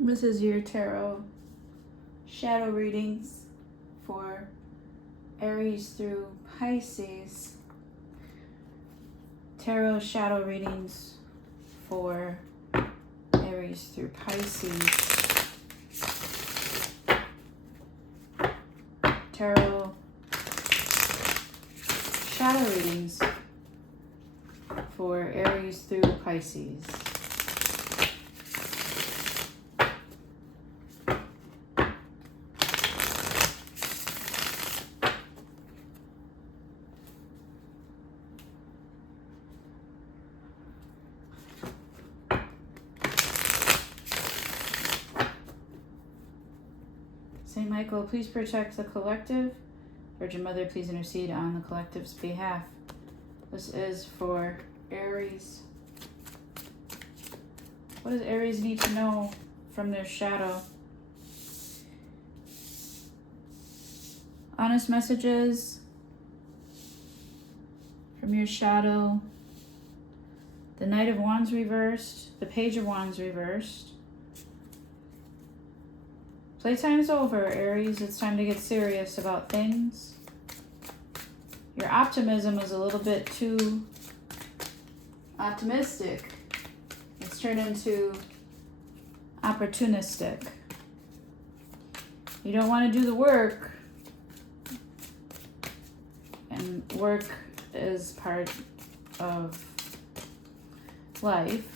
This is your tarot shadow readings for Aries through Pisces. Tarot shadow readings for Aries through Pisces. Tarot shadow readings for Aries through Pisces. Saint Michael, please protect the collective. Virgin Mother, please intercede on the collective's behalf. This is for Aries. What does Aries need to know from their shadow? Honest messages from your shadow. The Knight of Wands reversed. The Page of Wands reversed. Playtime's over, Aries. It's time to get serious about things. Your optimism is a little bit too optimistic. It's turned into opportunistic. You don't want to do the work. And work is part of life.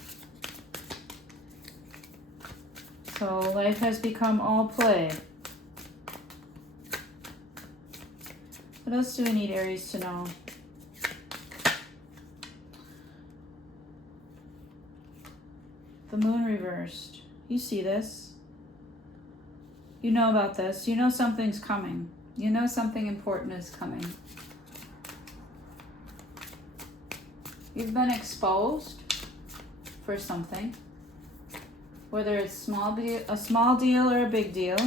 So life has become all play. What else do we need Aries to know? The Moon reversed. You see this. You know about this. You know something's coming. You know something important is coming. You've been exposed for something. Whether it's a small deal or a big deal,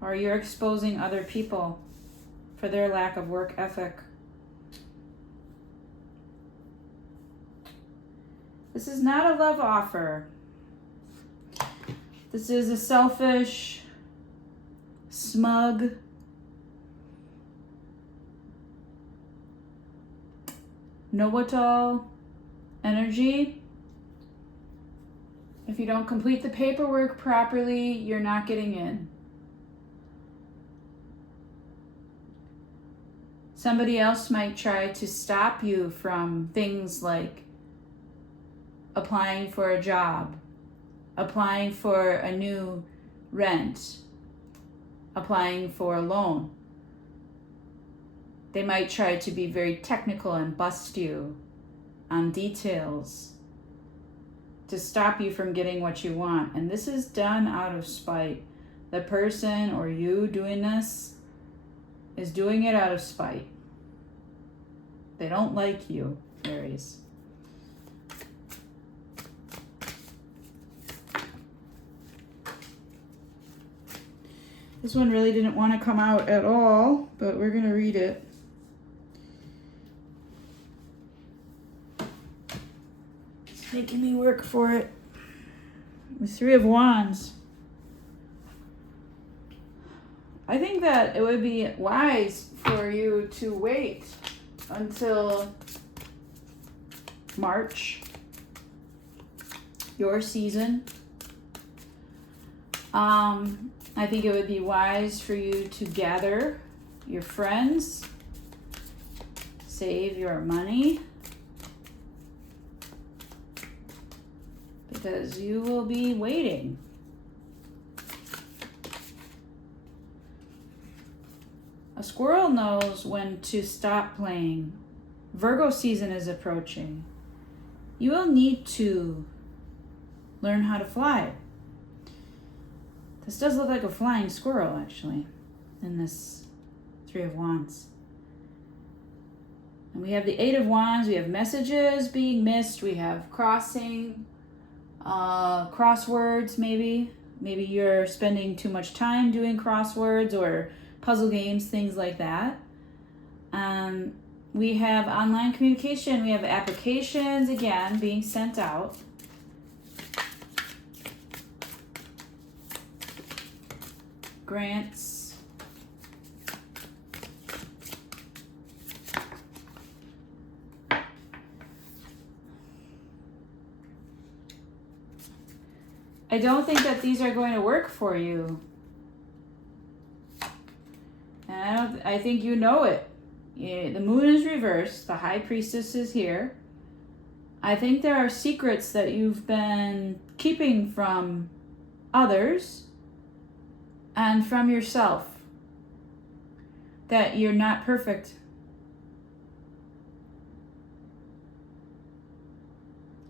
or you're exposing other people for their lack of work ethic. This is not a love offer. This is a selfish, smug, know-it-all energy. If you don't complete the paperwork properly, you're not getting in. Somebody else might try to stop you from things like applying for a job, applying for a new rent, applying for a loan. They might try to be very technical and bust you on details to stop you from getting what you want. And this is done out of spite. The person or you doing this is doing it out of spite. They don't like you, Aries. This one really didn't want to come out at all, but we're going to read it. Making me work for it. The Three of Wands. I think that it would be wise for you to wait until March, your season. I think it would be wise for you to gather your friends, save your money, because you will be waiting. A squirrel knows when to stop playing. Virgo season is approaching. You will need to learn how to fly. This does look like a flying squirrel, actually, in this Three of Wands. And we have the Eight of Wands. We have messages being missed. We have crossing, crosswords, maybe. Maybe you're spending too much time doing crosswords or puzzle games, things like that. We have online communication. We have applications, again, being sent out. grants. I don't think that these are going to work for you. And I think you know it. Yeah, the moon is reversed. The high priestess is here. I think there are secrets that you've been keeping from others and from yourself. That you're not perfect.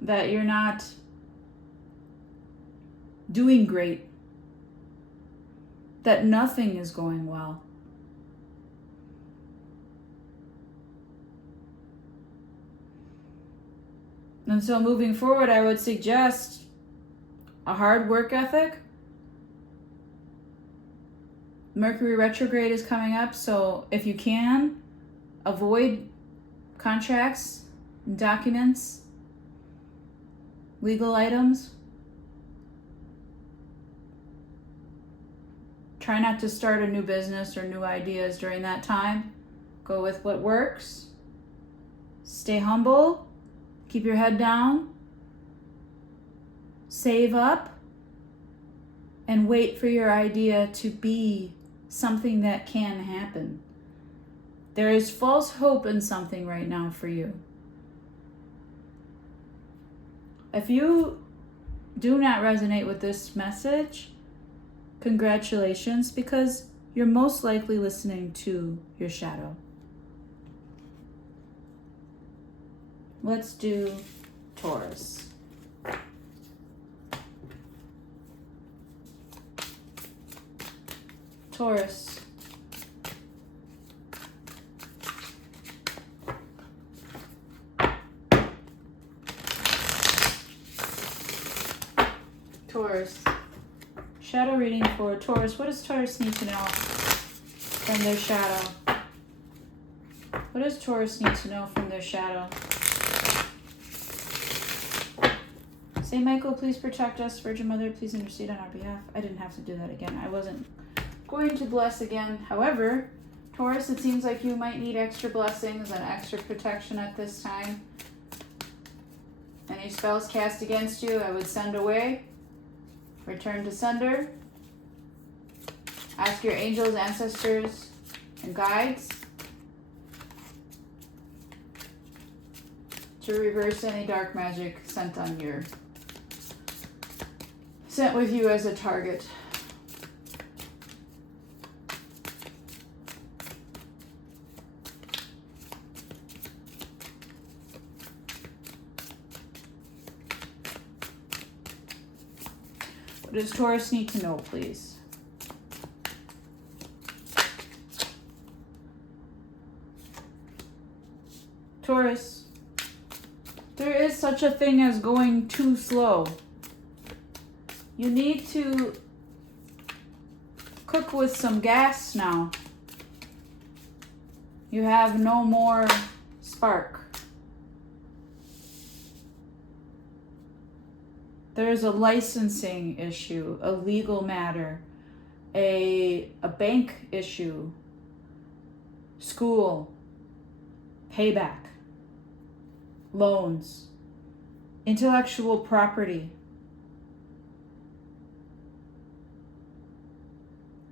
That you're not doing great. That nothing is going well. And so moving forward, I would suggest a hard work ethic. Mercury retrograde is coming up, so if you can, avoid contracts, documents, legal items. Try not to start a new business or new ideas during that time. Go with what works. Stay humble. Keep your head down. Save up. And wait for your idea to be something that can happen. There is false hope in something right now for you. If you do not resonate with this message, congratulations, because you're most likely listening to your shadow. Let's do Taurus. Taurus. Taurus. Shadow reading for Taurus. What does Taurus need to know from their shadow? What does Taurus need to know from their shadow? Saint Michael, please protect us. Virgin Mother, please intercede on our behalf. I didn't have to do that again. I wasn't going to bless again. However, Taurus, it seems like you might need extra blessings and extra protection at this time. Any spells cast against you, I would send away. Return to sender. Ask your angels, ancestors, and guides to reverse any dark magic sent with you as a target. What does Taurus need to know, please? Taurus, there is such a thing as going too slow. You need to cook with some gas now. You have no more spark. There's a licensing issue, a legal matter, a bank issue, school, payback, loans, intellectual property,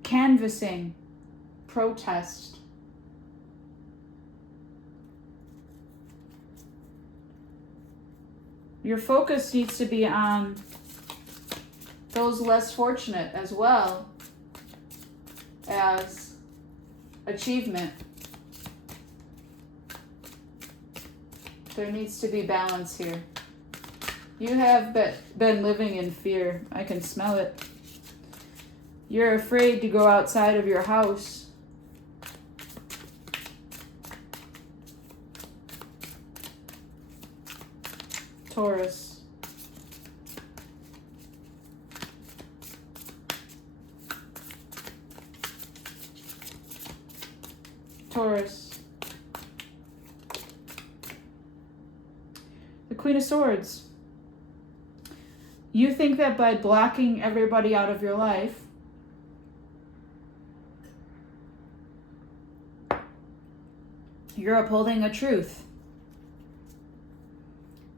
canvassing, protest. Your focus needs to be on those less fortunate as well as achievement. There needs to be balance here. You have been living in fear. I can smell it. You're afraid to go outside of your house. Taurus. Taurus. The Queen of Swords. You think that by blocking everybody out of your life, You're upholding a truth.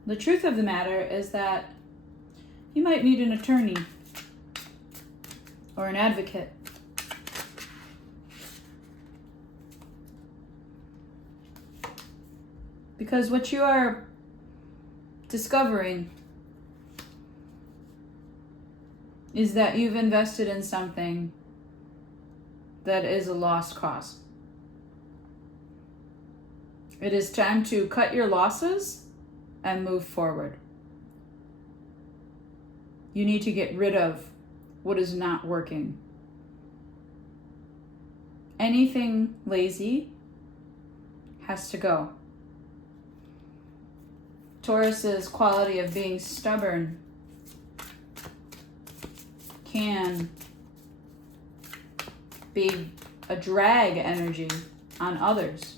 The truth of the matter is that you might need an attorney or an advocate. Because what you are discovering is that you've invested in something that is a lost cause. It is time to cut your losses and move forward. You need to get rid of what is not working. Anything lazy has to go. Taurus's quality of being stubborn can be a drag energy on others.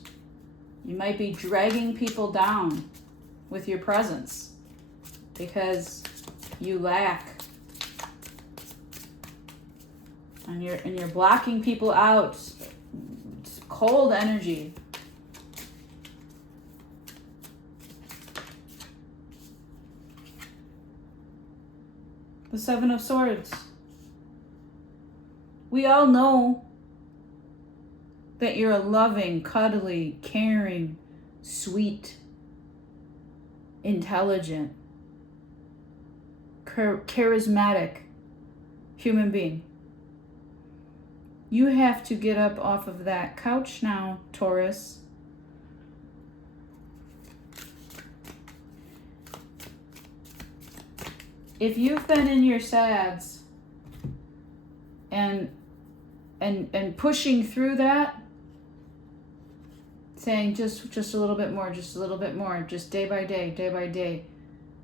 You might be dragging people down with your presence because you lack, and you're blocking people out. It's cold energy. The Seven of Swords. We all know that you're a loving, cuddly, caring, sweet, intelligent, charismatic human being. You have to get up off of that couch now, Taurus. If you've been in your sads and pushing through that, saying just a little bit more, just a little bit more, just day by day,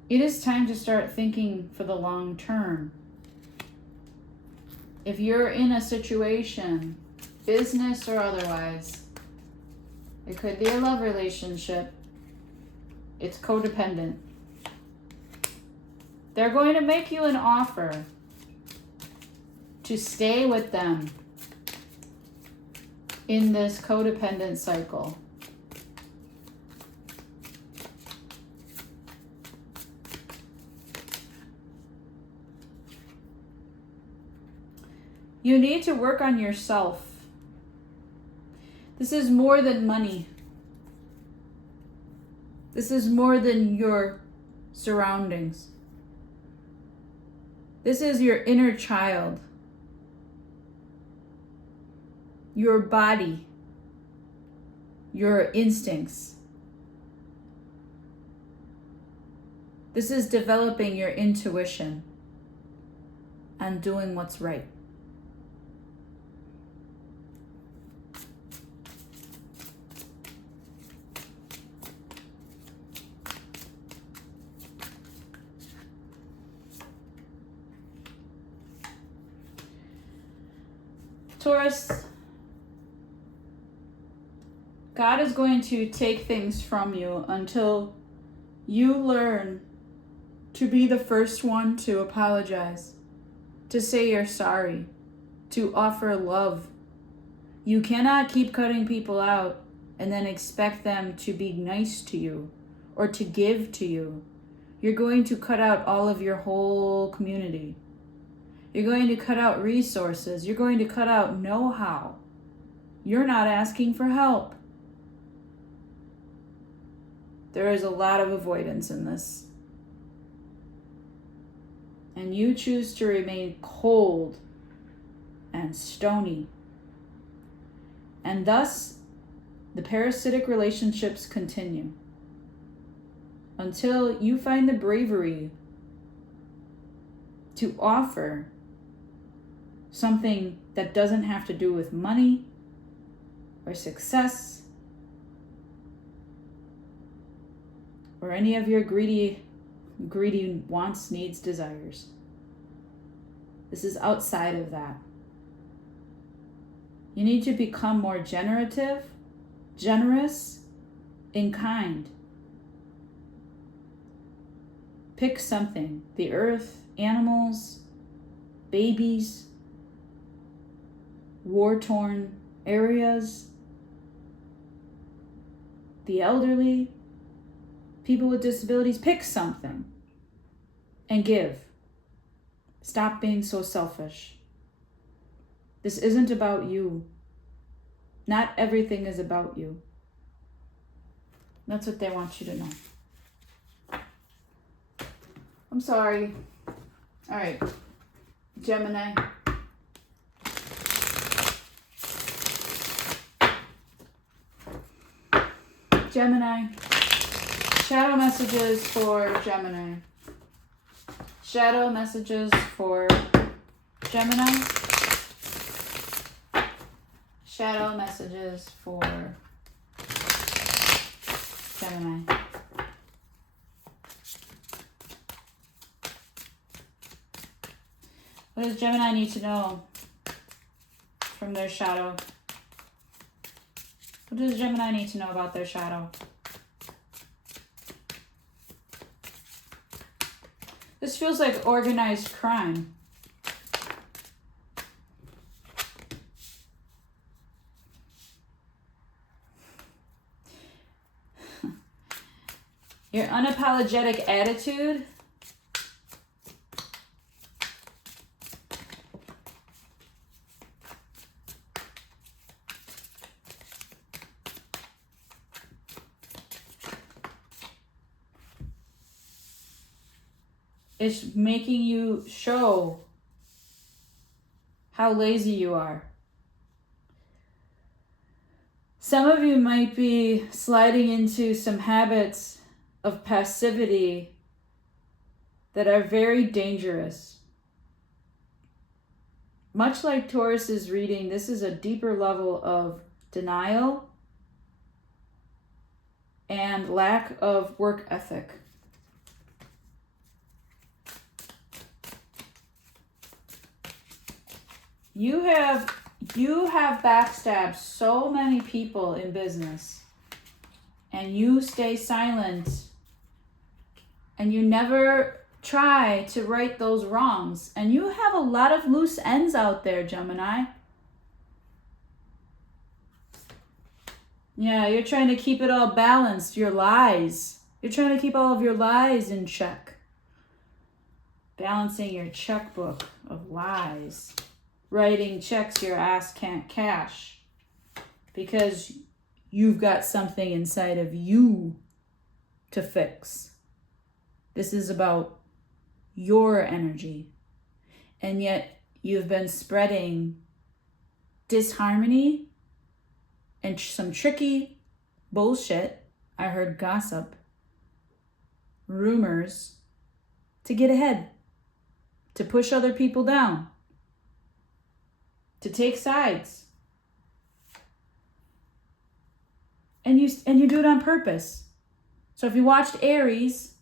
it is time to start thinking for the long term. If you're in a situation, business or otherwise, it could be a love relationship, it's codependent. They're going to make you an offer to stay with them in this codependent cycle. You need to work on yourself. This is more than money. This is more than your surroundings. This is your inner child. Your body. Your instincts. This is developing your intuition and doing what's right. Taurus, God is going to take things from you until you learn to be the first one to apologize, to say you're sorry, to offer love. You cannot keep cutting people out and then expect them to be nice to you or to give to you. You're going to cut out all of your whole community. You're going to cut out resources. You're going to cut out know-how. You're not asking for help. There is a lot of avoidance in this. And you choose to remain cold and stony. And thus, the parasitic relationships continue until you find the bravery to offer something that doesn't have to do with money or success or any of your greedy wants, needs, desires. This is outside of that. You need to become more generative, generous, and kind. Pick something. The earth, animals, babies, war-torn areas. the elderly, people with disabilities. Pick something and give. Stop being so selfish. This isn't about you. Not everything is about you. That's what they want you to know. I'm sorry. All right, Gemini. Gemini. Shadow messages for Gemini. Shadow messages for Gemini. Shadow messages for Gemini. What does Gemini need to know from their shadow? What does Gemini need to know about their shadow? This feels like organized crime. Your unapologetic attitude is making you show how lazy you are. Some of you might be sliding into some habits of passivity that are very dangerous. Much like Taurus's reading, this is a deeper level of denial and lack of work ethic. You have backstabbed so many people in business, and you stay silent, and you never try to right those wrongs. And you have a lot of loose ends out there, Gemini. Yeah, you're trying to keep it all balanced, your lies. You're trying to keep all of your lies in check. Balancing your checkbook of lies. Writing checks your ass can't cash because you've got something inside of you to fix. This is about your energy. And yet you've been spreading disharmony and some tricky bullshit. I heard gossip, rumors, to get ahead, to push other people down, to take sides. And you do it on purpose. So if you watched Aries,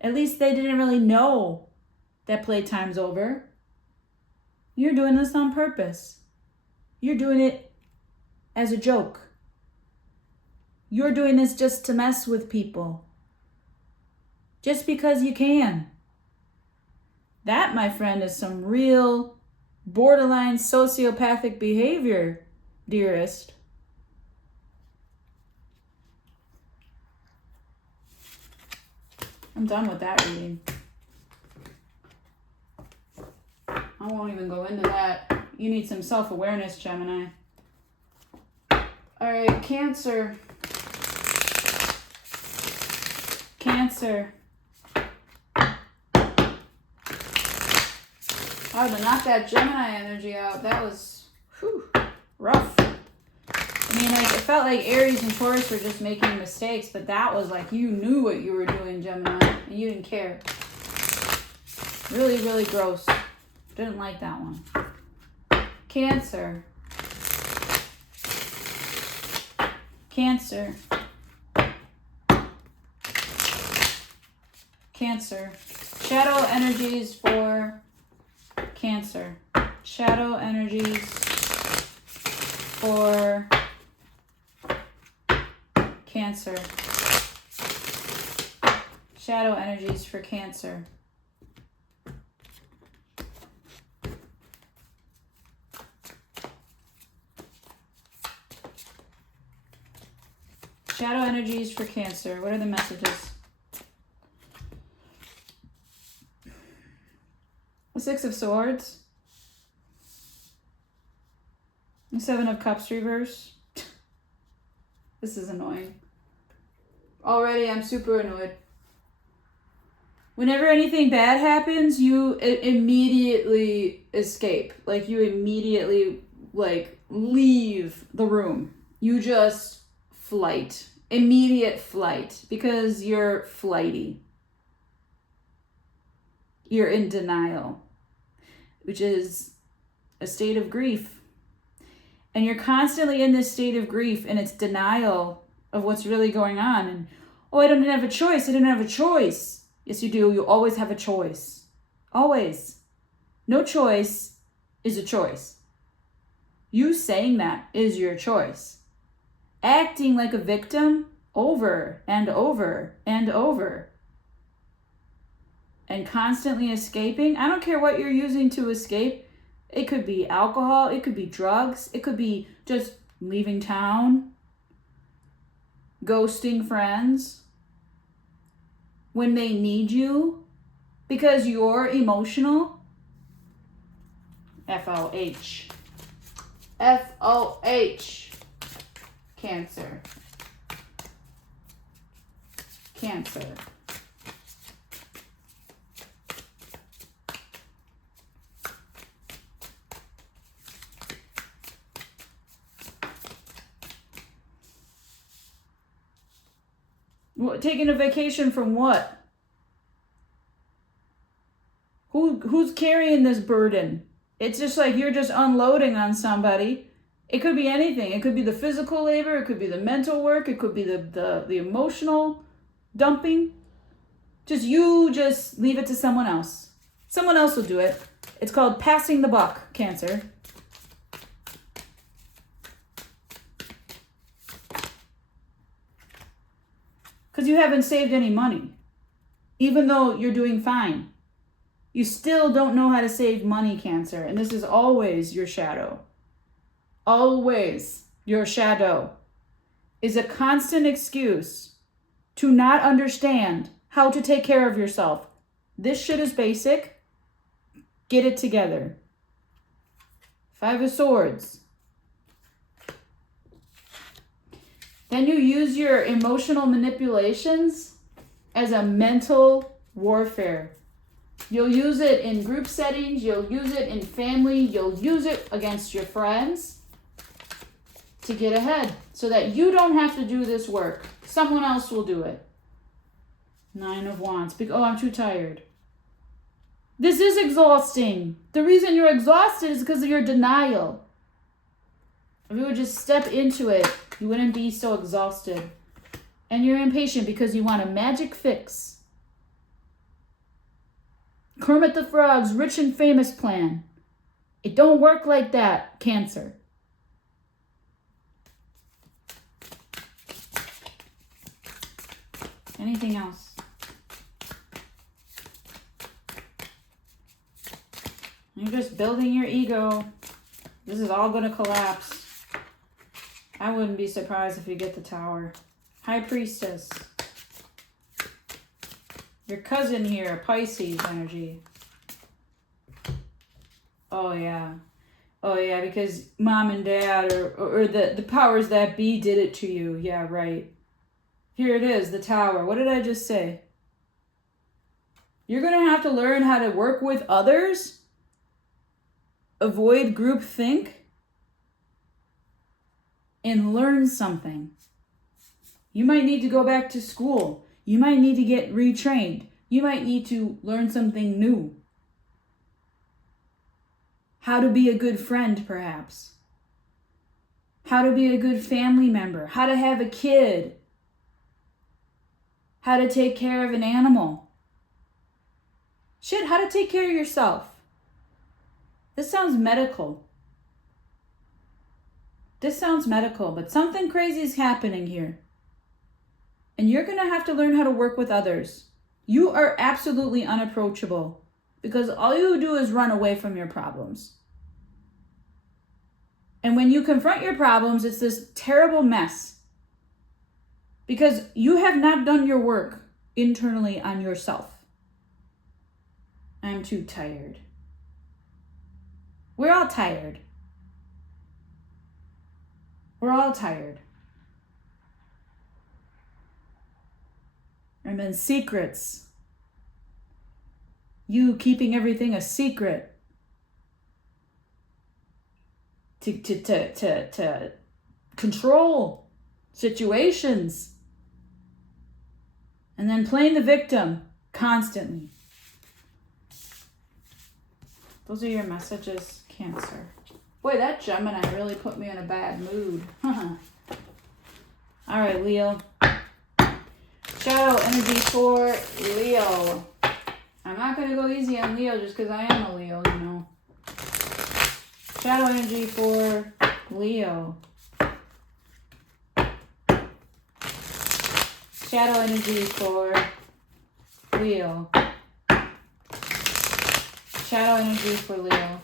at least they didn't really know that playtime's over. You're doing this on purpose. You're doing it as a joke. You're doing this just to mess with people. Just because you can. That, my friend, is some real borderline sociopathic behavior, dearest. I'm done with that reading. I won't even go into that. You need some self-awareness, Gemini. All right, Cancer. Cancer. Wow, to knock that Gemini energy out, that was rough. I mean, like, it felt like Aries and Taurus were just making mistakes, but that was like you knew what you were doing, Gemini, and you didn't care. Really, really gross. Didn't like that one. Cancer. Cancer. Cancer. Shadow energies for Cancer. Shadow energies for Cancer. Shadow energies for Cancer. Shadow energies for Cancer. What are the messages? The Six of Swords. The Seven of Cups reverse. This is annoying. Already I'm super annoyed. Whenever anything bad happens, you immediately escape. Like, you immediately, like, leave the room. You just flight. Immediate flight. Because you're flighty. You're in denial. Which is a state of grief. And you're constantly in this state of grief, and it's denial of what's really going on. And, oh, I didn't have a choice. I didn't have a choice. Yes, you do. You always have a choice. Always. No choice is a choice. You saying that is your choice. Acting like a victim over and over and over. And constantly escaping. I don't care what you're using to escape. It could be alcohol. It could be drugs. It could be just leaving town. Ghosting friends. When they need you. Because you're emotional. FOH. FOH. Cancer. Cancer. Taking a vacation from what? Who's carrying this burden? It's just like you're just unloading on somebody. It could be anything. It could be the physical labor. It could be the mental work. It could be the emotional dumping. Just leave it to someone else. Someone else will do it. It's called passing the buck, Cancer. Because you haven't saved any money. Even though you're doing fine. You still don't know how to save money, Cancer. And this is always your shadow. Always your shadow is a constant excuse to not understand how to take care of yourself. This shit is basic. Get it together. Five of Swords. Then you use your emotional manipulations as a mental warfare. You'll use it in group settings. You'll use it in family. You'll use it against your friends to get ahead so that you don't have to do this work. Someone else will do it. Nine of Wands. Oh, I'm too tired. This is exhausting. The reason you're exhausted is because of your denial. If you would just step into it, you wouldn't be so exhausted. And you're impatient because you want a magic fix. Kermit the Frog's rich and famous plan. It don't work like that, Cancer. Anything else? You're just building your ego. This is all going to collapse. I wouldn't be surprised if you get the Tower. High Priestess. Your cousin here, Pisces energy. Oh, yeah. Oh, yeah, because mom and dad or the powers that be did it to you. Yeah, right. Here it is, the Tower. What did I just say? You're going to have to learn how to work with others. Avoid groupthink. And learn something. You might need to go back to school. You might need to get retrained. You might need to learn something new. How to be a good friend, perhaps. How to be a good family member. How to have a kid. How to take care of an animal. Shit, how to take care of yourself. This sounds medical. This sounds medical, but something crazy is happening here. And you're going to have to learn how to work with others. You are absolutely unapproachable because all you do is run away from your problems. And when you confront your problems, it's this terrible mess. Because you have not done your work internally on yourself. I'm too tired. We're all tired. We're all tired. And then secrets. You keeping everything a secret. To control situations. And then playing the victim constantly. Those are your messages, Cancer. Boy, that Gemini really put me in a bad mood. All right, Leo. Shadow energy for Leo. I'm not going to go easy on Leo just because I am a Leo, you know. Shadow energy for Leo. Shadow energy for Leo. Shadow energy for Leo.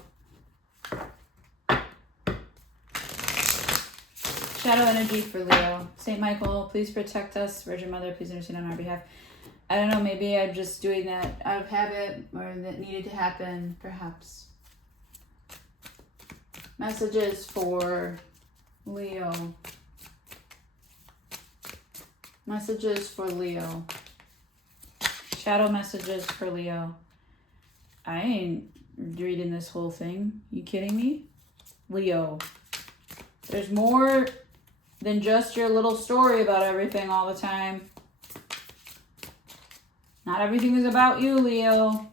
Shadow energy for Leo. Saint Michael, please protect us. Virgin Mother, please intercede on our behalf. I don't know, maybe I'm just doing that out of habit or that needed to happen, perhaps. Messages for Leo. Messages for Leo. Shadow messages for Leo. I ain't reading this whole thing. You kidding me? Leo. There's more than just your little story about everything all the time. Not everything is about you, Leo.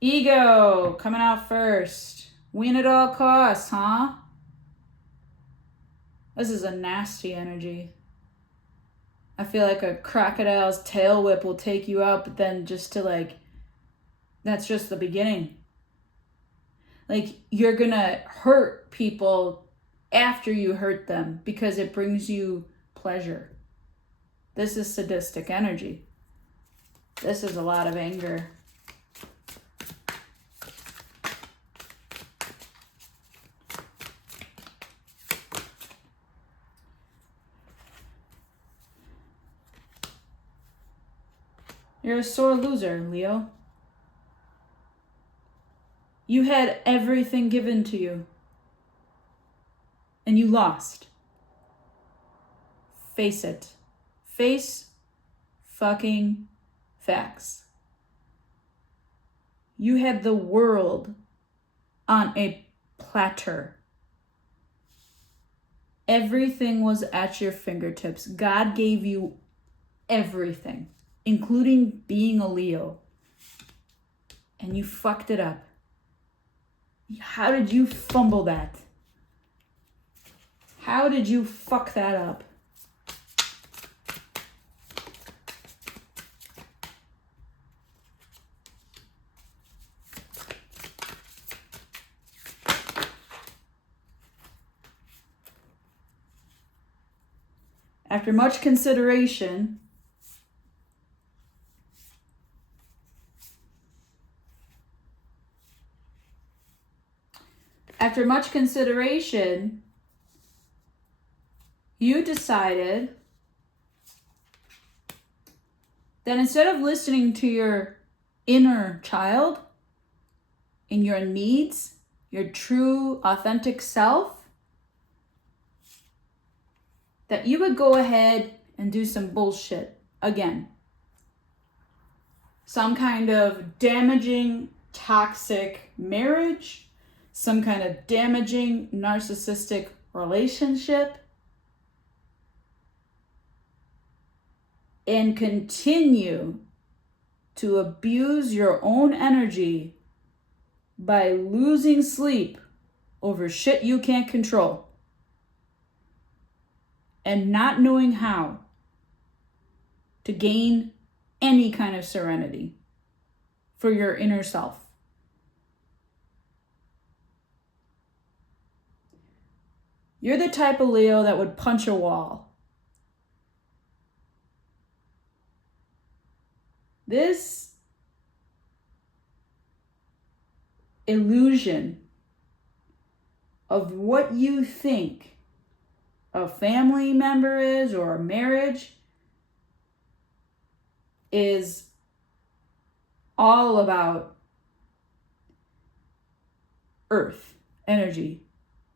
Ego coming out first. Win at all costs, huh? This is a nasty energy. I feel like a crocodile's tail whip will take you out, but then just to like, that's just the beginning. Like, you're gonna hurt people after you hurt them because it brings you pleasure. This is sadistic energy. This is a lot of anger. You're a sore loser, Leo. You had everything given to you. And you lost. Face it. Face fucking facts. You had the world on a platter. Everything was at your fingertips. God gave you everything, including being a Leo. And you fucked it up. How did you fumble that? How did you fuck that up? After much consideration, you decided that instead of listening to your inner child and your needs, your true, authentic self, that you would go ahead and do some bullshit again. Some kind of damaging, toxic marriage, some kind of damaging, narcissistic relationship, and continue to abuse your own energy by losing sleep over shit you can't control and not knowing how to gain any kind of serenity for your inner self. You're the type of Leo that would punch a wall. This illusion of what you think a family member is or a marriage is all about earth energy,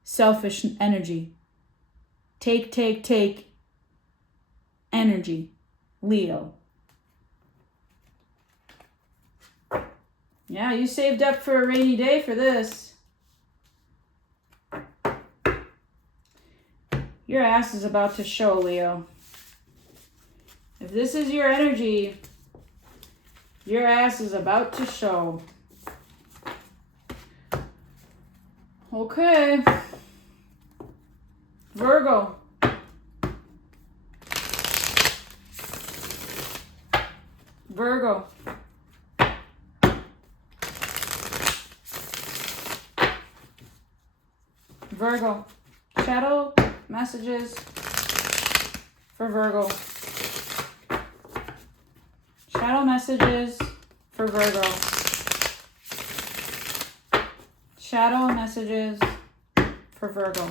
selfish energy, take energy, Leo. Yeah, you saved up for a rainy day for this. Your ass is about to show, Leo. If this is your energy, your ass is about to show. Okay. Virgo. Virgo. Virgo. Shadow messages for Virgo. Shadow messages for Virgo. Shadow messages for Virgo.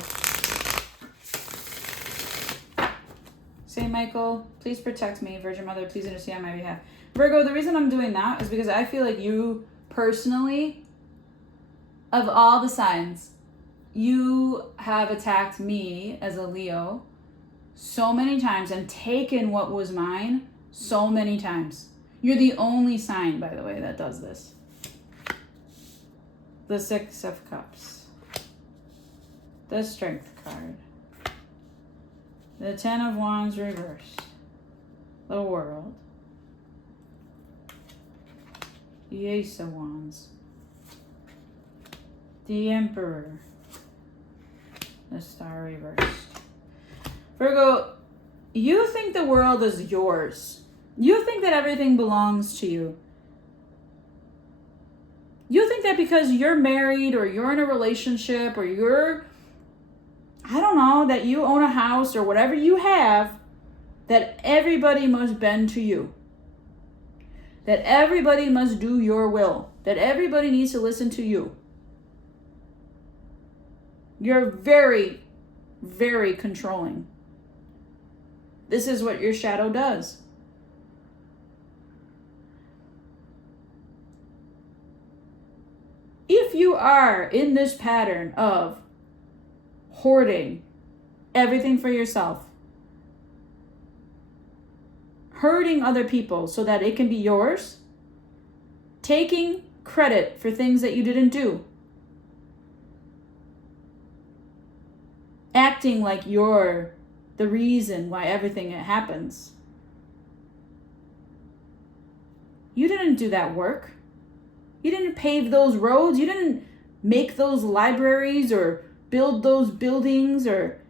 Saint Michael, please protect me. Virgin Mother, please intercede on my behalf. Virgo, the reason I'm doing that is because I feel like you personally, of all the signs, you have attacked me as a Leo so many times and taken what was mine so many times. You're the only sign, by the way, that does this. The Six of Cups. The Strength card. The Ten of Wands reversed. The World. The Ace of Wands. The Emperor. The Star reversed. Virgo, you think the world is yours. You think that everything belongs to you. You think that because you're married or you're in a relationship or you're, I don't know, that you own a house or whatever you have, that everybody must bend to you. That everybody must do your will. That everybody needs to listen to you. You're very, very controlling. This is what your shadow does. If you are in this pattern of hoarding everything for yourself, hurting other people so that it can be yours, taking credit for things that you didn't do, acting like you're the reason why everything happens. You didn't do that work. You didn't pave those roads. You didn't make those libraries or build those buildings, or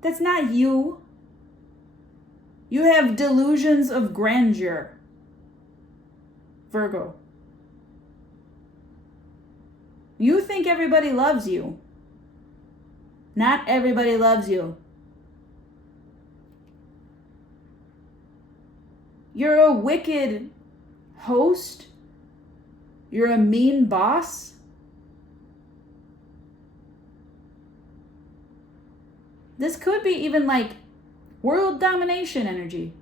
that's not you. You have delusions of grandeur, Virgo. You think everybody loves you. Not everybody loves you. You're a wicked host. You're a mean boss. This could be even like world domination energy.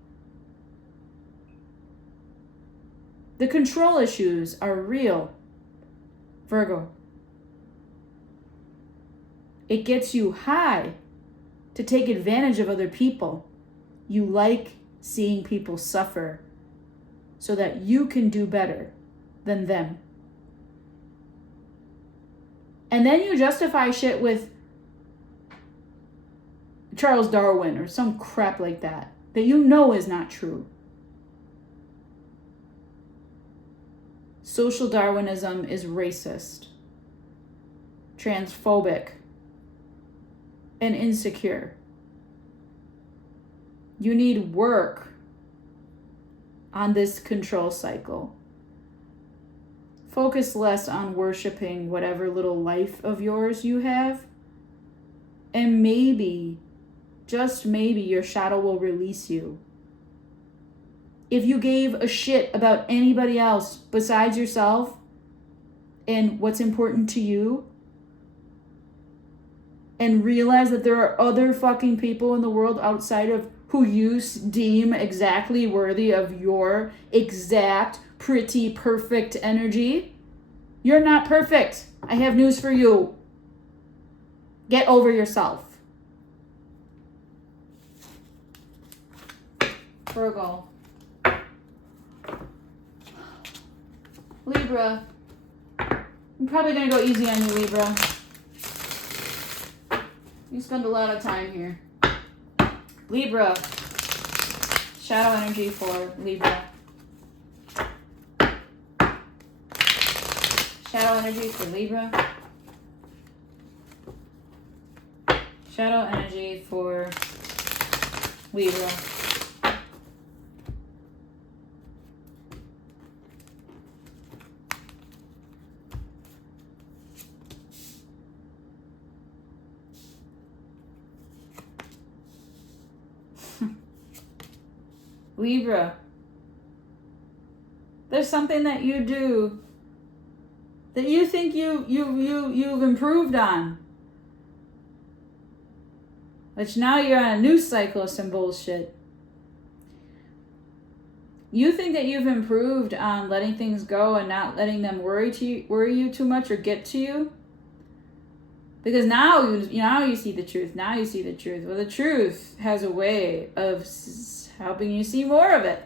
The control issues are real, Virgo. It gets you high to take advantage of other people. You like seeing people suffer so that you can do better than them. And then you justify shit with Charles Darwin or some crap like that you know is not true. Social Darwinism is racist, transphobic, and insecure. You need work on this control cycle. Focus less on worshiping whatever little life of yours you have. And maybe, just maybe, your shadow will release you. If you gave a shit about anybody else besides yourself and what's important to you, and realize that there are other fucking people in the world outside of who you deem exactly worthy of your exact, pretty, perfect energy. You're not perfect. I have news for you. Get over yourself. Virgo. Libra. I'm probably going to go easy on you, Libra. You spend a lot of time here. Libra. Shadow energy for Libra. Shadow energy for Libra. Shadow energy for Libra. Libra. There's something that you do that you think you've improved on. Which now you're on a news cycle of some bullshit. You think that you've improved on letting things go and not letting them worry you too much or get to you. Because now you see the truth. Now you see the truth. Well, the truth has a way of helping you see more of it.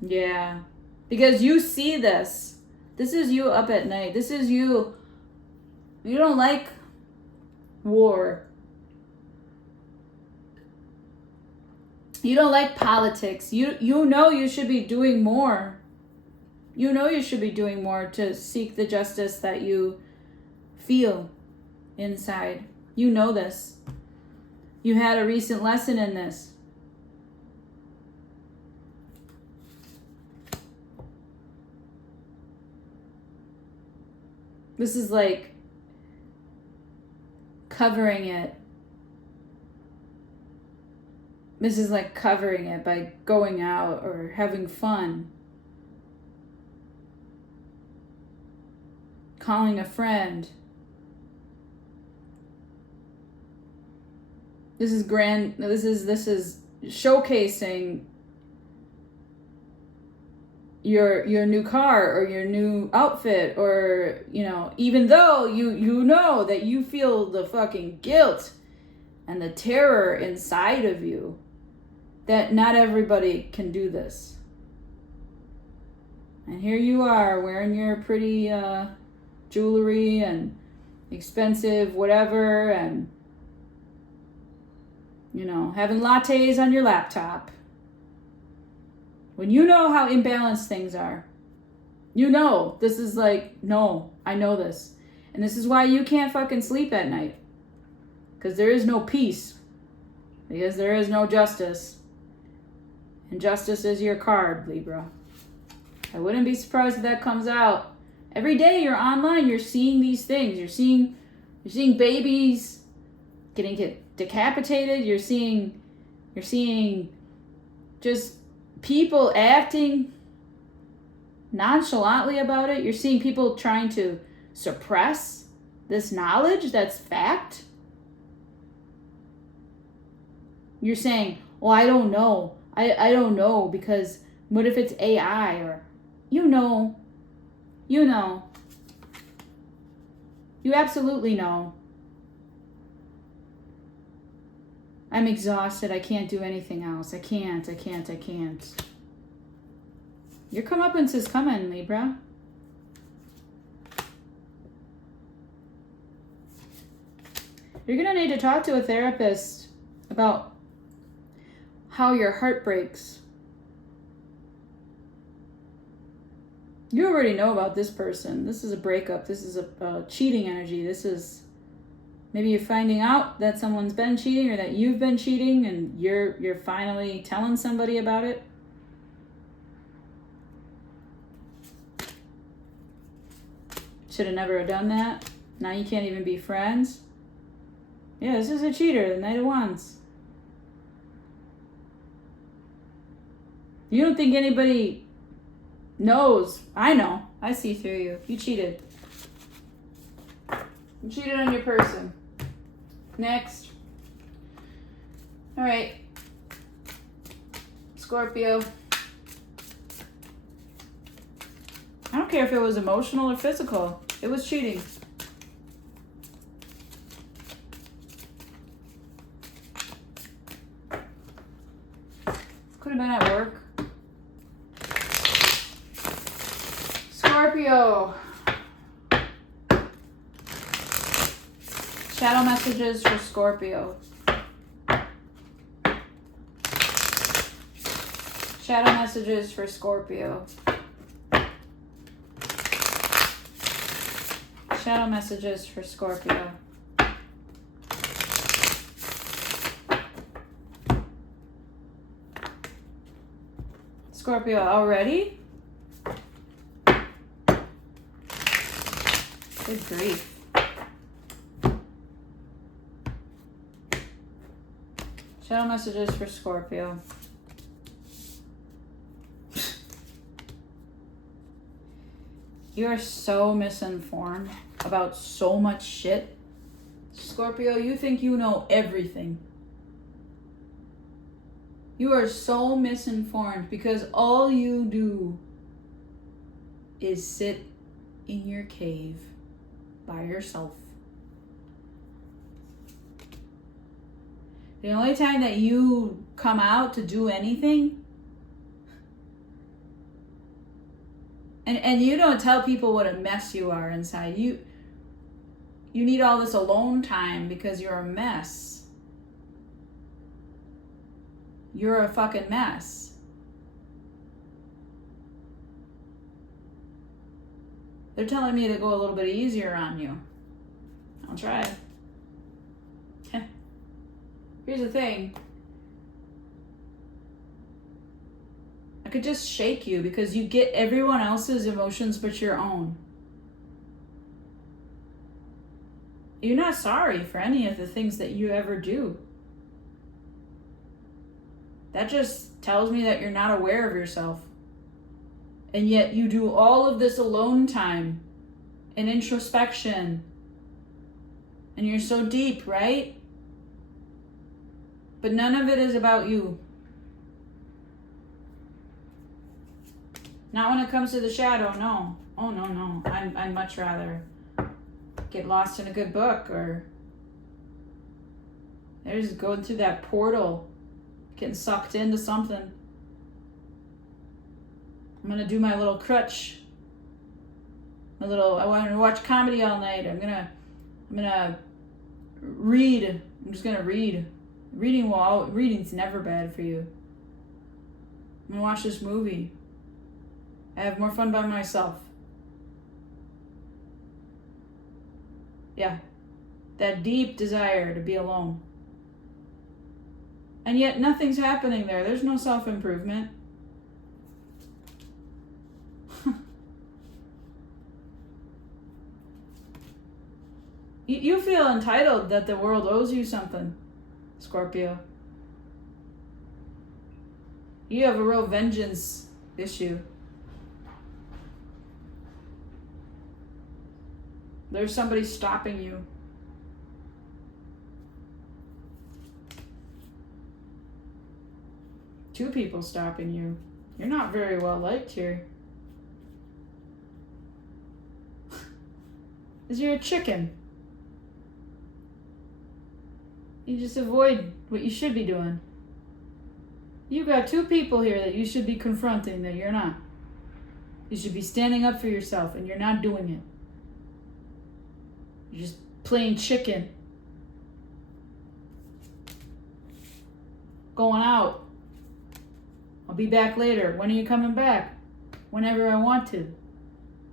Yeah. Because you see this. This is you up at night. This is you. You don't like war. You don't like politics. You know you should be doing more. You know you should be doing more to seek the justice that you feel inside. You know this. You had a recent lesson in this. This is like covering it. This is like covering it by going out or having fun. Calling a friend. This is grand. This is showcasing your new car or your new outfit, or even though you know that you feel the fucking guilt and the terror inside of you, that not everybody can do this. And here you are wearing your pretty jewelry and expensive whatever, and having lattes on your laptop. When you know how imbalanced things are, this is like, no, I know this. And this is why you can't fucking sleep at night. Because there is no peace. Because there is no justice. And justice is your card, Libra. I wouldn't be surprised if that comes out. Every day you're online, you're seeing these things. You're seeing babies getting decapitated. You're seeing just people acting nonchalantly about it. You're seeing people trying to suppress this knowledge that's fact. You're saying, well, I don't know. I don't know, because what if it's AI? Or you absolutely know. I'm exhausted. I can't do anything else. I can't. Your comeuppance is coming, Libra. You're going to need to talk to a therapist about how your heart breaks. You already know about this person. This is a breakup. This is a cheating energy. This is maybe you're finding out that someone's been cheating, or that you've been cheating, and you're finally telling somebody about it. Should have never done that. Now you can't even be friends. Yeah, this is a cheater, the Knight of Wands. You don't think anybody knows. I know. I see through you. You cheated. You cheated on your person. Next. All right. Scorpio. I don't care if it was emotional or physical. It was cheating. Could have been at work. Scorpio. Shadow messages for Scorpio. Shadow messages for Scorpio. Shadow messages for Scorpio. Scorpio, already? Good grief. Shadow messages for Scorpio. You are so misinformed about so much shit. Scorpio, you think you know everything. You are so misinformed because all you do is sit in your cave by yourself. The only time that you come out to do anything, and you don't tell people what a mess you are inside. You need all this alone time because you're a mess. You're a fucking mess. They're telling me to go a little bit easier on you. I'll try. Here's the thing. I could just shake you because you get everyone else's emotions but your own. You're not sorry for any of the things that you ever do. That just tells me that you're not aware of yourself. And yet you do all of this alone time and introspection. And you're so deep, right? But none of it is about you. Not when it comes to the shadow, no. Oh, no. I'd much rather get lost in a good book or they're just going through that portal, getting sucked into something. I'm going to do my little crutch. I want to watch comedy all night. I'm going to read. I'm just going to read. Reading's never bad for you. I'm going to watch this movie. I have more fun by myself. Yeah. That deep desire to be alone. And yet nothing's happening there. There's no self-improvement. You feel entitled that the world owes you something, Scorpio. You have a real vengeance issue. There's somebody stopping you. Two people stopping you. You're not very well liked here. Because you're a chicken. You just avoid what you should be doing. You got two people here that you should be confronting that you're not. You should be standing up for yourself and you're not doing it. You're just playing chicken. Going out. I'll be back later. When are you coming back? Whenever I want to.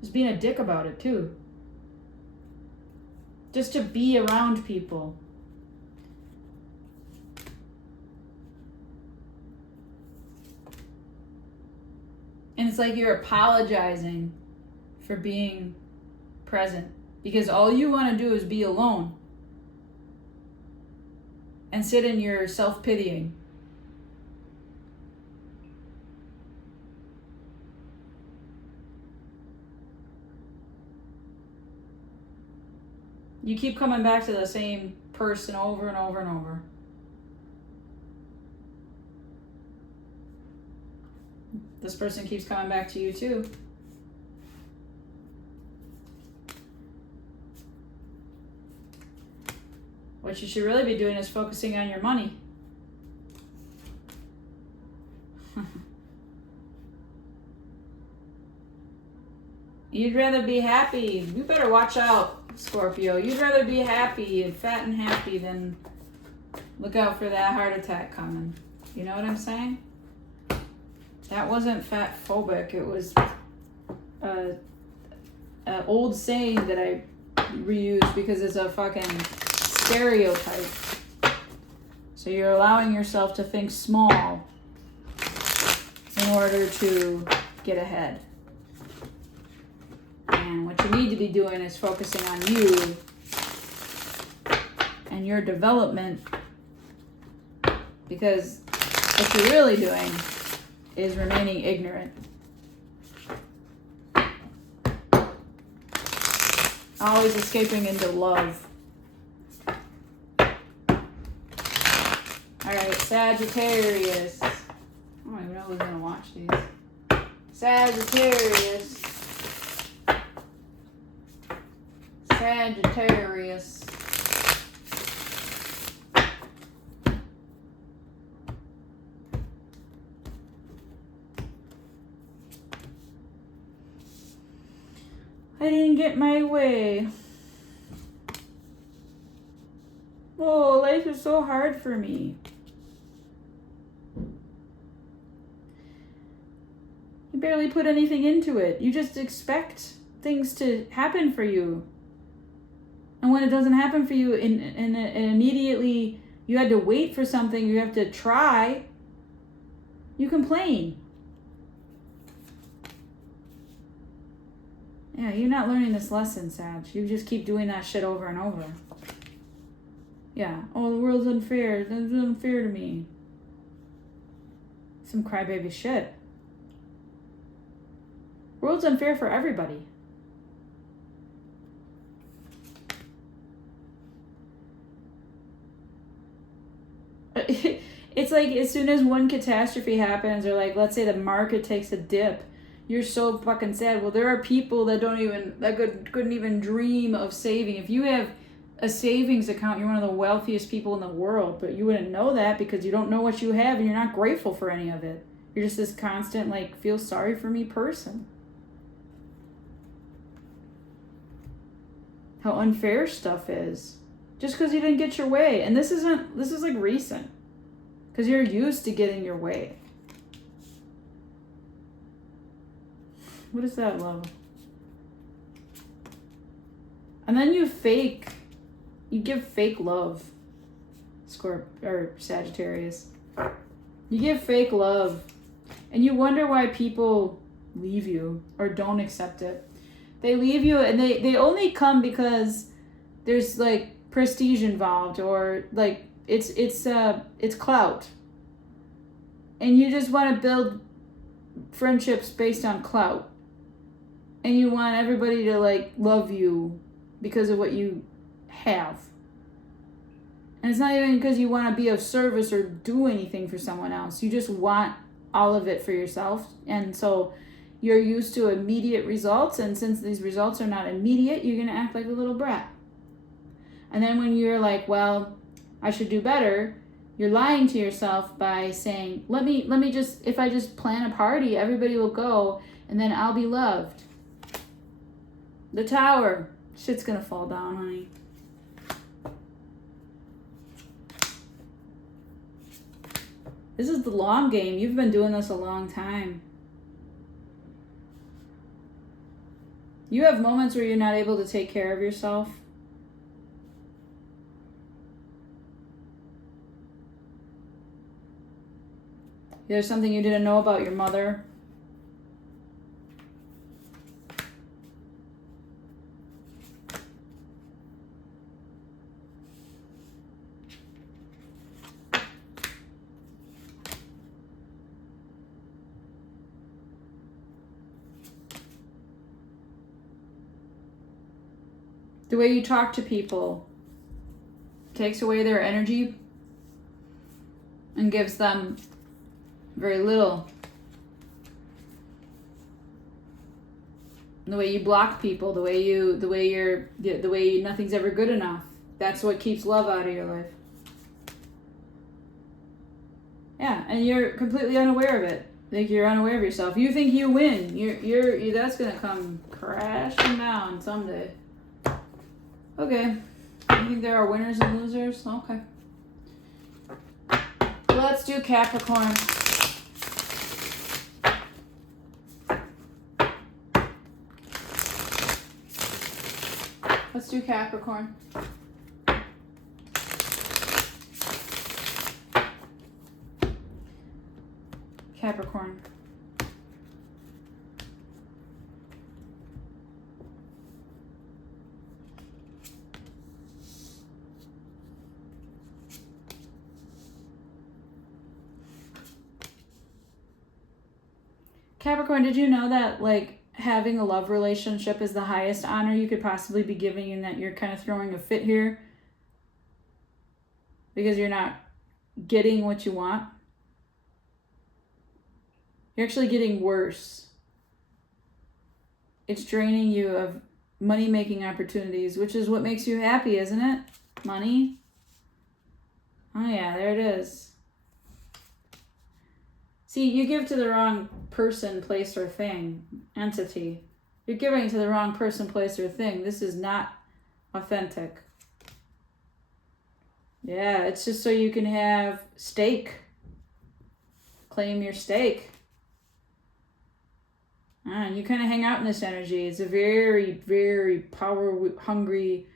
Just being a dick about it too. Just to be around people. And it's like you're apologizing for being present. Because all you want to do is be alone. And sit in your self-pitying. You keep coming back to the same person over and over and over. This person keeps coming back to you too. What you should really be doing is focusing on your money. You'd rather be happy. You better watch out, Scorpio. You'd rather be happy and fat and happy than look out for that heart attack coming. You know what I'm saying? That wasn't fat phobic. It was an old saying that I reuse because it's a fucking stereotype. So you're allowing yourself to think small in order to get ahead. And what you need to be doing is focusing on you and your development, because what you're really doing is remaining ignorant. Always escaping into love. Alright, Sagittarius. I don't even know who's gonna watch these. Sagittarius. Sagittarius. I didn't get my way. Oh, life is so hard for me. You barely put anything into it. You just expect things to happen for you. And when it doesn't happen for you, and immediately you had to wait for something, you have to try, you complain. Yeah, you're not learning this lesson, Sag. You just keep doing that shit over and over. Yeah. Oh, the world's unfair. That's unfair to me. Some crybaby shit. World's unfair for everybody. It's like as soon as one catastrophe happens, or like let's say the market takes a dip, you're so fucking sad. Well, there are people that couldn't even dream of saving. If you have a savings account, you're one of the wealthiest people in the world, but you wouldn't know that because you don't know what you have and you're not grateful for any of it. You're just this constant, like, feel sorry for me person. How unfair stuff is. Just because you didn't get your way. And this is like recent. Because you're used to getting your way. What is that, love? And then you give fake love. Sagittarius. You give fake love. And you wonder why people leave you or don't accept it. They leave you and they only come because there's like prestige involved, or like it's clout. And you just want to build friendships based on clout. And you want everybody to like love you because of what you have. And it's not even because you want to be of service or do anything for someone else. You just want all of it for yourself. And so you're used to immediate results. And since these results are not immediate, you're going to act like a little brat. And then when you're like, well, I should do better, you're lying to yourself by saying, let me just, if I just plan a party, everybody will go and then I'll be loved. The tower. Shit's going to fall down, honey. This is the long game. You've been doing this a long time. You have moments where you're not able to take care of yourself. There's something you didn't know about your mother. The way you talk to people takes away their energy and gives them very little. The way you block people, the way nothing's ever good enough. That's what keeps love out of your life. Yeah, and you're completely unaware of it. Like, you're unaware of yourself. You think you win. You're that's gonna come crashing down someday. Okay. You think there are winners and losers? Okay. Let's do Capricorn. Let's do Capricorn. Capricorn. Capricorn, did you know that, like, having a love relationship is the highest honor you could possibly be giving, and that you're kind of throwing a fit here because you're not getting what you want? You're actually getting worse. It's draining you of money-making opportunities, which is what makes you happy, isn't it? Money? Oh yeah, there it is. See, you give to the wrong person, place, or thing, entity. You're giving to the wrong person, place, or thing. This is not authentic. Yeah, it's just so you can have steak. Claim your steak. You kind of hang out in this energy. It's a very, very power-hungry,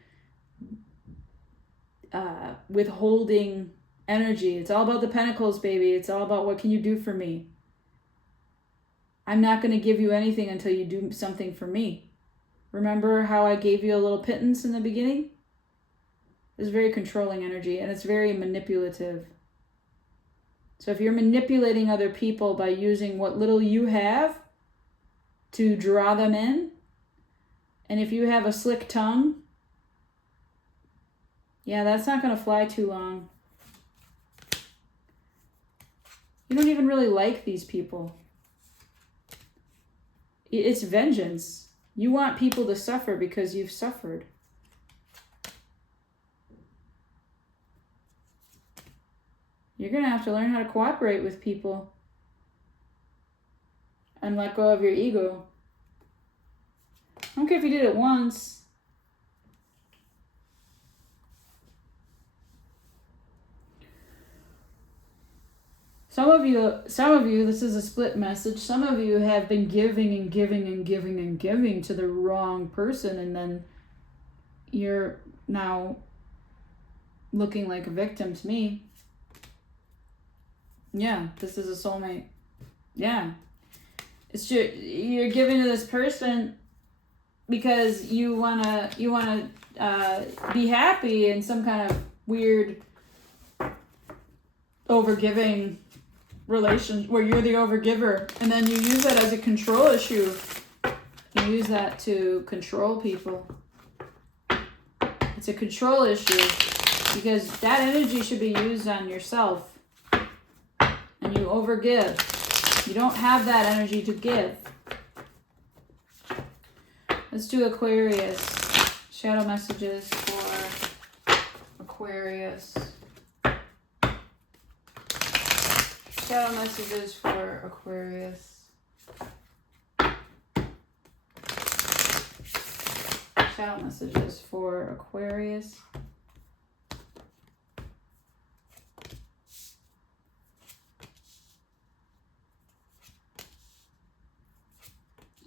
withholding energy. It's all about the pentacles, baby. It's all about, what can you do for me? I'm not going to give you anything until you do something for me. Remember how I gave you a little pittance in the beginning? It's very controlling energy, and it's very manipulative. So if you're manipulating other people by using what little you have to draw them in, and if you have a slick tongue, yeah, that's not going to fly too long. You don't even really like these people. It's vengeance. You want people to suffer because you've suffered. You're going to have to learn how to cooperate with people and let go of your ego. I don't care if you did it once. Some of you, this is a split message. Some of you have been giving and giving and giving and giving to the wrong person, and then you're now looking like a victim to me. Yeah, this is a soulmate. Yeah. You're giving to this person because you wanna be happy in some kind of weird overgiving relation where you're the overgiver, and then you use that as a control issue. You use that to control people. It's a control issue because that energy should be used on yourself, and you overgive. You don't have that energy to give. Let's do Aquarius. Shadow messages for Aquarius. Shadow messages for Aquarius. Shadow messages for Aquarius.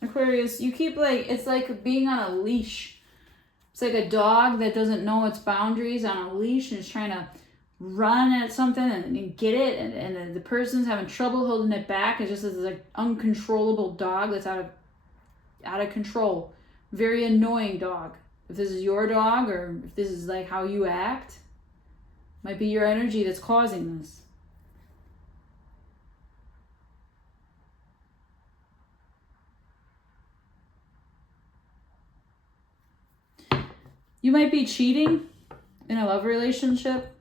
Aquarius, you keep it's like being on a leash. It's like a dog that doesn't know its boundaries on a leash and is trying to run at something and get it, and the person's having trouble holding it back. It's just this like uncontrollable dog that's out of control. Very annoying dog. If this is your dog, or if this is like how you act, might be your energy that's causing this. You might be cheating in a love relationship.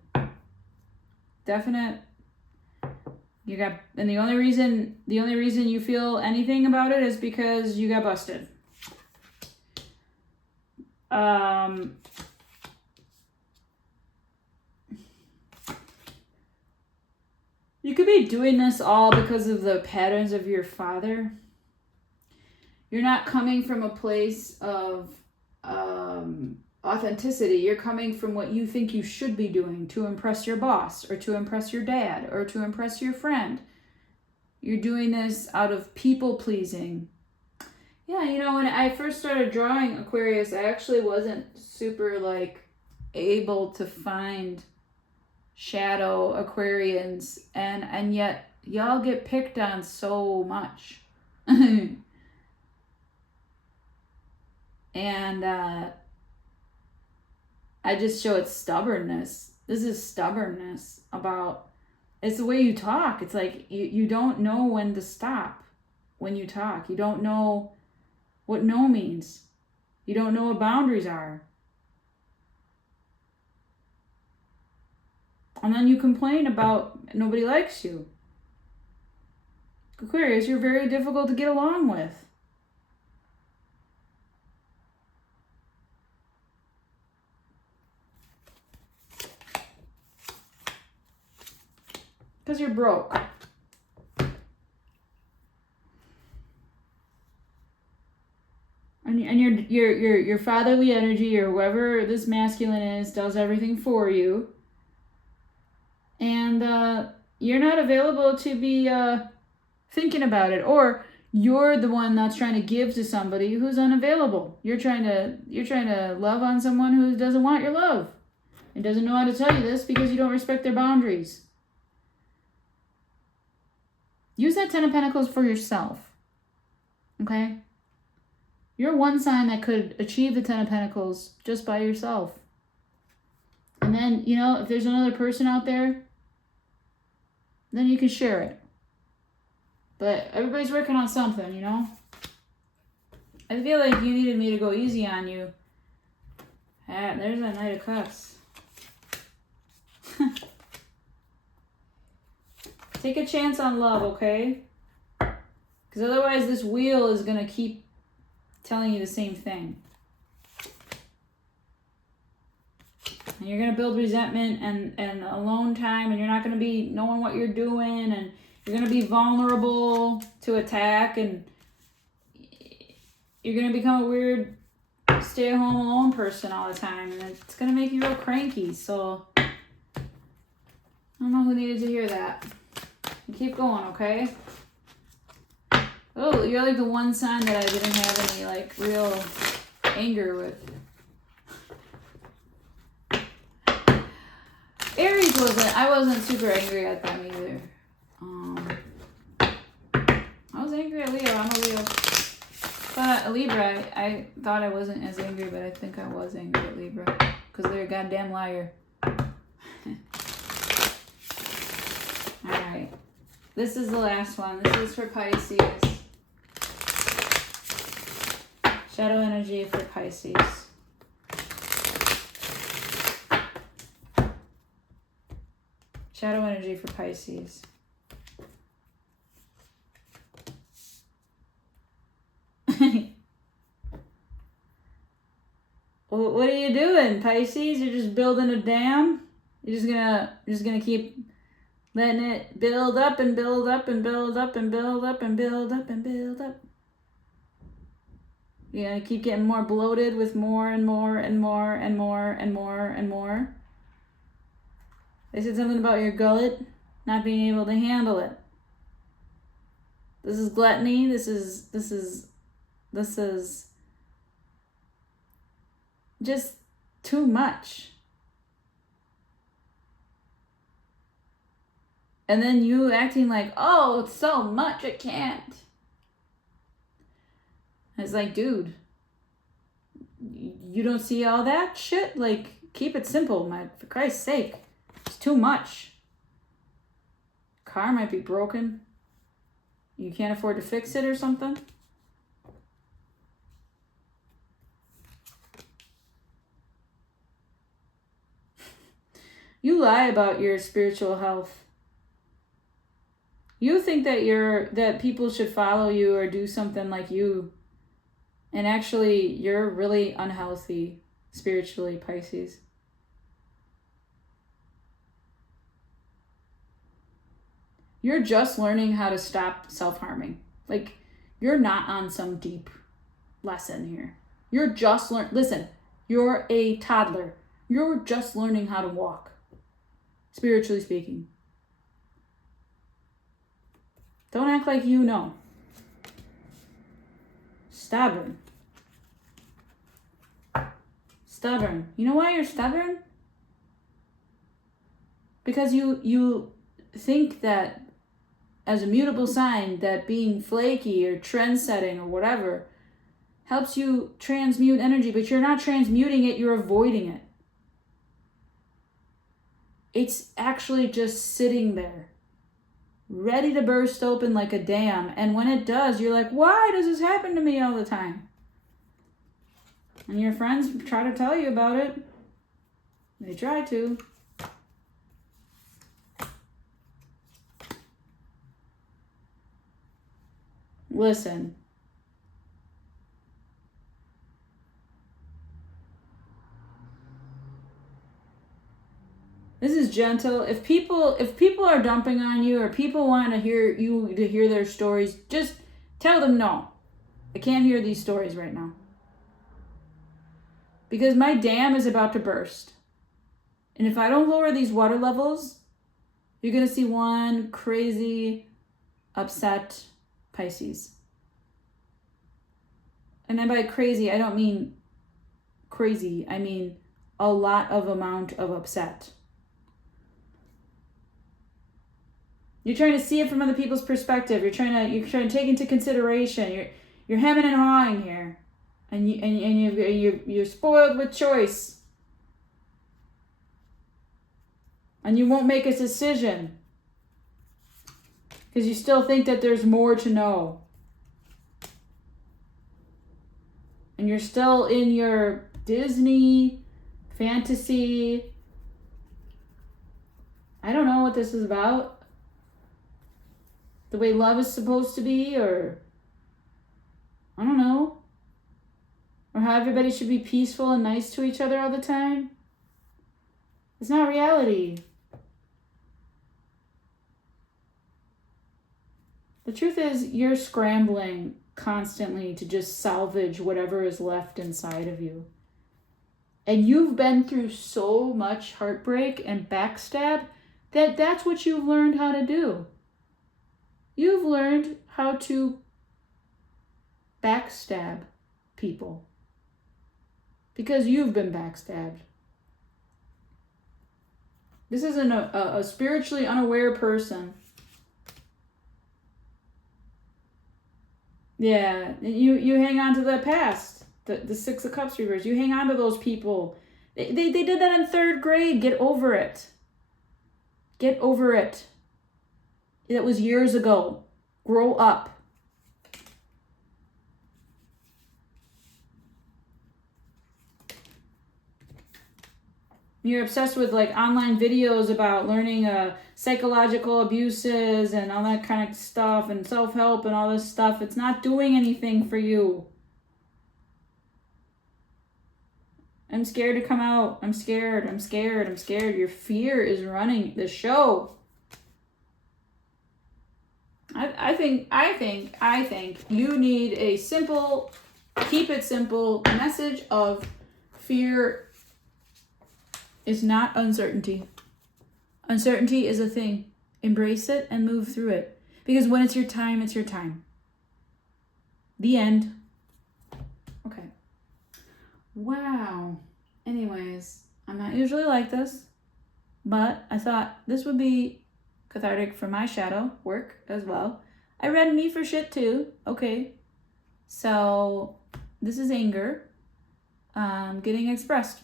Definite. You got, and the only reason you feel anything about it is because you got busted. You could be doing this all because of the patterns of your father. You're not coming from a place of authenticity. You're coming from what you think you should be doing to impress your boss or to impress your dad or to impress your friend. You're doing this out of people pleasing. Yeah, you know, when I first started drawing Aquarius, I actually wasn't super able to find shadow Aquarians, and yet y'all get picked on so much. And I just show it's stubbornness. This is stubbornness about, it's the way you talk. It's like you don't know when to stop when you talk. You don't know what no means. You don't know what boundaries are. And then you complain about nobody likes you. Aquarius, you're very difficult to get along with. Because you're broke. And your fatherly energy, or whoever this masculine is, does everything for you. And you're not available to be thinking about it. Or you're the one that's trying to give to somebody who's unavailable. You're trying to love on someone who doesn't want your love and doesn't know how to tell you this because you don't respect their boundaries. Use that 10 of Pentacles for yourself. Okay? You're one sign that could achieve the 10 of Pentacles just by yourself. And then, you know, if there's another person out there, then you can share it. But everybody's working on something, you know? I feel like you needed me to go easy on you. Ah, there's that Knight of Cups. Take a chance on love, okay? Because otherwise this wheel is going to keep telling you the same thing. And you're going to build resentment and alone time, and you're not going to be knowing what you're doing, and you're going to be vulnerable to attack, and you're going to become a weird stay-at-home alone person all the time, and it's going to make you real cranky. So I don't know who needed to hear that. Keep going, okay? Oh, you're like the one sign that I didn't have any real anger with. Aries I wasn't super angry at them either. I was angry at Leo. I'm a Leo. But Libra, I thought I wasn't as angry, but I think I was angry at Libra. Because they're a goddamn liar. Alright. This is the last one. This is for Pisces. Shadow energy for Pisces. Shadow energy for Pisces. What are you doing, Pisces? You're just building a dam? You're just gonna keep letting it build up and build up and build up and build up and build up and build up. You're gonna keep getting more bloated with more and more and more and more and more and more. They said something about your gullet not being able to handle it. This is gluttony. This is just too much. And then you acting like, oh, it's so much, I can't. And it's like, dude, you don't see all that shit? Keep it simple, for Christ's sake. It's too much. Car might be broken. You can't afford to fix it or something. You lie about your spiritual health. You think that people should follow you or do something like you. And actually, you're really unhealthy spiritually, Pisces. You're just learning how to stop self-harming. Like, you're not on some deep lesson here. You're just listen, you're a toddler. You're just learning how to walk, spiritually speaking. Don't act like you know. Stubborn. Stubborn. You know why you're stubborn? Because you think that as a mutable sign that being flaky or trend setting or whatever helps you transmute energy, but you're not transmuting it, you're avoiding it. It's actually just sitting there, ready to burst open like a dam. And when it does, you're like, why does this happen to me all the time? And your friends try to tell you about it. They try to. Listen. This is gentle. If people are dumping on you or people want to hear their stories, just tell them no. I can't hear these stories right now. Because my dam is about to burst. And if I don't lower these water levels, you're going to see one crazy, upset Pisces. And then by crazy, I don't mean crazy. I mean a lot of amount of upset. You're trying to see it from other people's perspective. You're trying to take into consideration. You're hemming and hawing here. And you're spoiled with choice. And you won't make a decision. Because you still think that there's more to know. And you're still in your Disney fantasy. I don't know what this is about. The way love is supposed to be, or I don't know. Or how everybody should be peaceful and nice to each other all the time. It's not reality. The truth is, you're scrambling constantly to just salvage whatever is left inside of you. And you've been through so much heartbreak and backstab that that's what you've learned how to do. You've learned how to backstab people. Because you've been backstabbed. This isn't a spiritually unaware person. Yeah, you hang on to the past. The Six of Cups reverse. You hang on to those people. They did that in 3rd grade. Get over it. Get over it. That was years ago. Grow up. You're obsessed with like online videos about learning psychological abuses and all that kind of stuff and self-help and all this stuff. It's not doing anything for you. I'm scared to come out. I'm scared. Your fear is running the show. I think you need a simple, keep it simple message of fear is not uncertainty. Uncertainty is a thing. Embrace it and move through it. Because when it's your time, it's your time. The end. Okay. Wow. Anyways, I'm not usually like this, but I thought this would be cathartic for my shadow work as well. I read me for shit too. Okay. So this is anger getting expressed.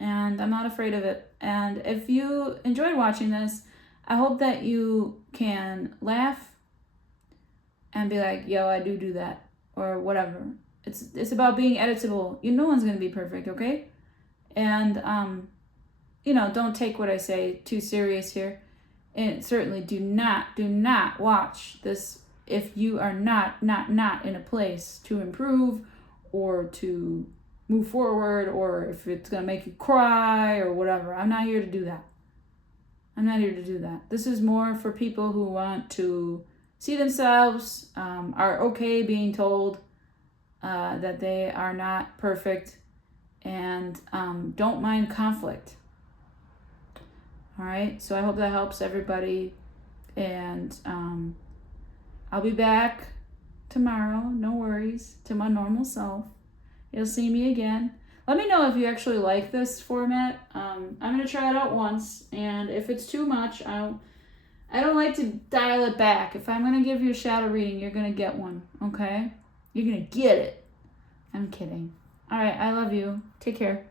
And I'm not afraid of it. And if you enjoyed watching this, I hope that you can laugh and be like, yo, I do that. Or whatever. It's about being editable. No one's going to be perfect, okay? And don't take what I say too serious here. And certainly do not watch this if you are not in a place to improve or to move forward, or if it's going to make you cry or whatever. I'm not here to do that. This is more for people who want to see themselves, are okay being told that they are not perfect, and don't mind conflict. All right, so I hope that helps everybody, and I'll be back tomorrow, no worries, to my normal self. You'll see me again. Let me know if you actually like this format. I'm going to try it out once, and if it's too much, I don't like to dial it back. If I'm going to give you a shadow reading, you're going to get one, okay? You're going to get it. I'm kidding. All right, I love you. Take care.